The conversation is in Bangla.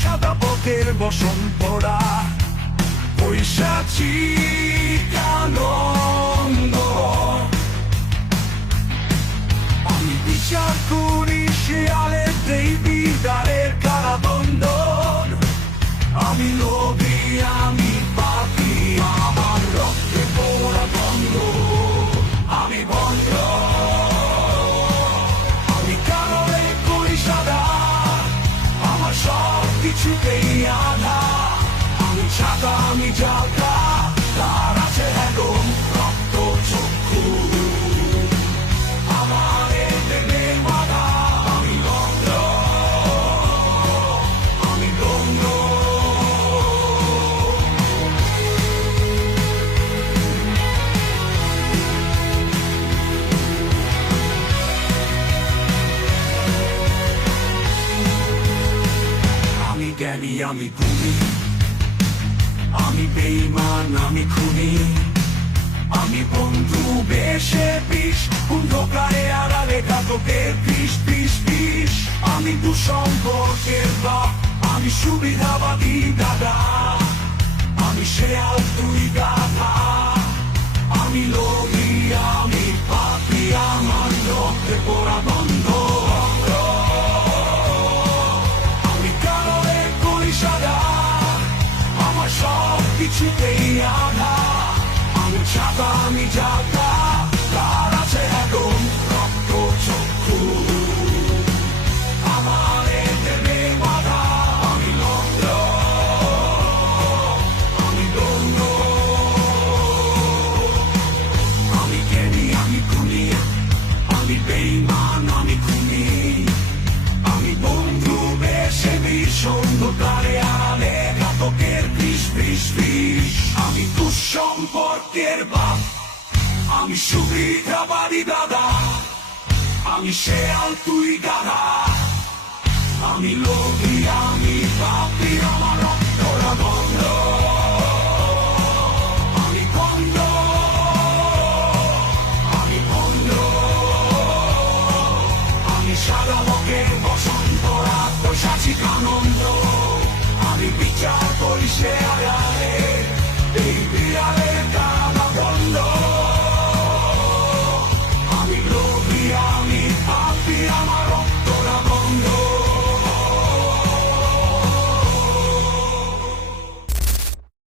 সাদা পথের বসন্তরা, পৈশাচী আনন্দ। আমি বিচার করি শেয়ালের দেই বিদারের কারাবন্ধন। আমি লোভী, আমি পাপী, আমার রক্তে পোড়া বন্ধ। আমি বন্ধ, আমি কারণে করি সাদা, আমার সব কিছুতেই আধা। আমি ছাতা, আমি জালকা, তার আছে একদম রক্ত চক্ষু। আমার এতে নেই বাধা, আমি বন্ধ, আমি বন্ধ। আমি জ্ঞানী, আমি গুণী, আমি বেঈমান, আমি খুনি। আমি বন্ধু বেশে বিষ, অন্ধকারে আড়ালে ঘাতকের বিষ বিষ বিষ। আমি দুঃসম্পর্কের বাপ, আমি সুবিধাবাদী দাদা। আমি শেয়াল, তুই গাধা। আমি লোভী, আমি পাপী, আমার রক্তে পোড়া বন্ধ। আমি কারণে করি সাদা, আমার সব কিছুতেই আধা। আমি ছাতা, আমি জালকা, তার আছে একদম রক্ত চক্ষু। আমার এতে নেই বাধা, আমি লন্ড, আমি দণ্ড। আমি জ্ঞানী, আমি খুনি, আমি বেঈমান, আমি খুনি। আমি বন্ধু বেশে বিষ, অন্ধকারে আড়ালে ঘাতকের বিষ বিষ বিষ। আমি দুঃসম্পর্কের বাপ, আমি সুবিধাবাদী দাদা। আমি শেয়াল, তুই গাধা। আমি লোভী, আমি পাপী, আমার রক্তরা বন্ধ।